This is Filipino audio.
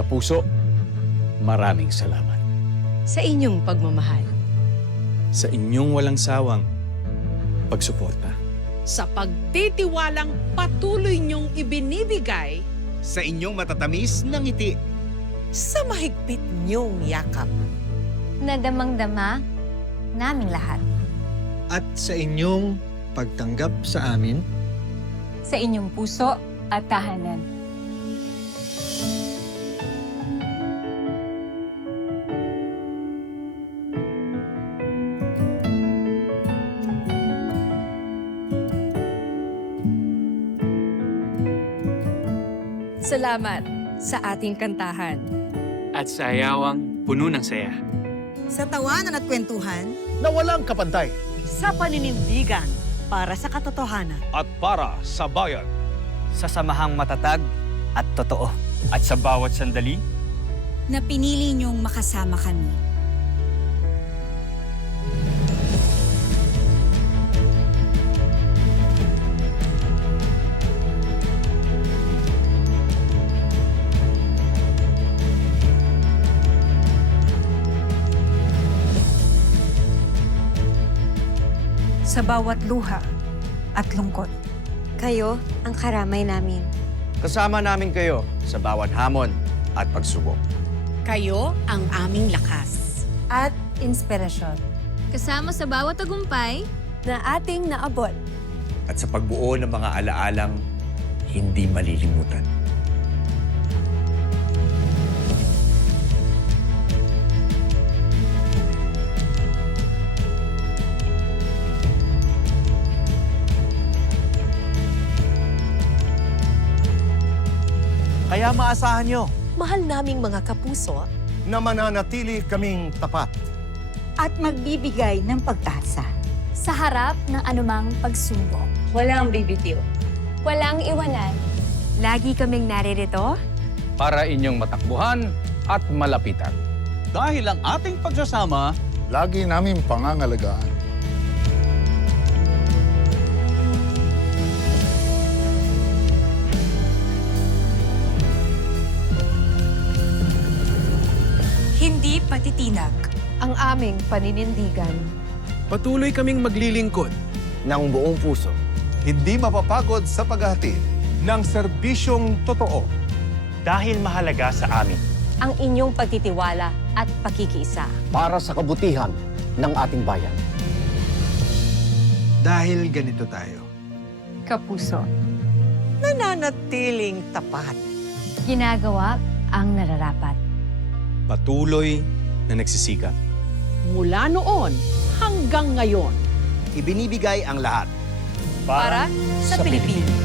Kapuso, maraming salamat. Sa inyong pagmamahal. Sa inyong walang sawang pagsuporta. sa pagtitiwalang patuloy niyong ibinibigay Sa inyong matatamis na ngiti. sa mahigpit niyong yakap. na damang-dama naming lahat. at sa inyong pagtanggap sa amin Sa inyong puso at tahanan. Salamat sa ating kantahan. at sa ayawang puno ng saya. Sa tawanan at kwentuhan, na walang kapantay sa paninindigan para sa katotohanan. at para sa bayan. sa samahang matatag at totoo. At sa bawat sandali, Na pinili niyong makasama kami. Sa bawat luha at lungkot. Kayo ang karamay namin. Kasama namin kayo sa bawat hamon at pagsubok. kayo ang aming lakas. At inspirasyon. Kasama sa bawat tagumpay, Na ating naabot. At sa pagbuo ng mga alaalang hindi malilimutan. Kaya maasahan nyo Mahal naming mga kapuso. na mananatili kaming tapat. At magbibigay ng pag-asa. sa harap ng anumang pagsubok. Walang bibitiw. Walang iwanan. Lagi kaming naririto. Para inyong matakbuhan at malapitan. Dahil ang ating pagsasama lagi namin pangangalagaan. Hindi patitinag. Ang aming paninindigan. Patuloy kaming maglilingkod Ng buong puso. hindi mapapagod sa paghahatid ng serbisyong totoo. Dahil mahalaga sa amin. Ang inyong pagtitiwala at pakikiisa. Para sa kabutihan ng ating bayan. dahil ganito tayo. Kapuso. Nananatiling tapat. Ginagawa ang nararapat. patuloy na nagsisikap. Mula noon hanggang ngayon. Ibinibigay ang lahat Para sa Pilipinas.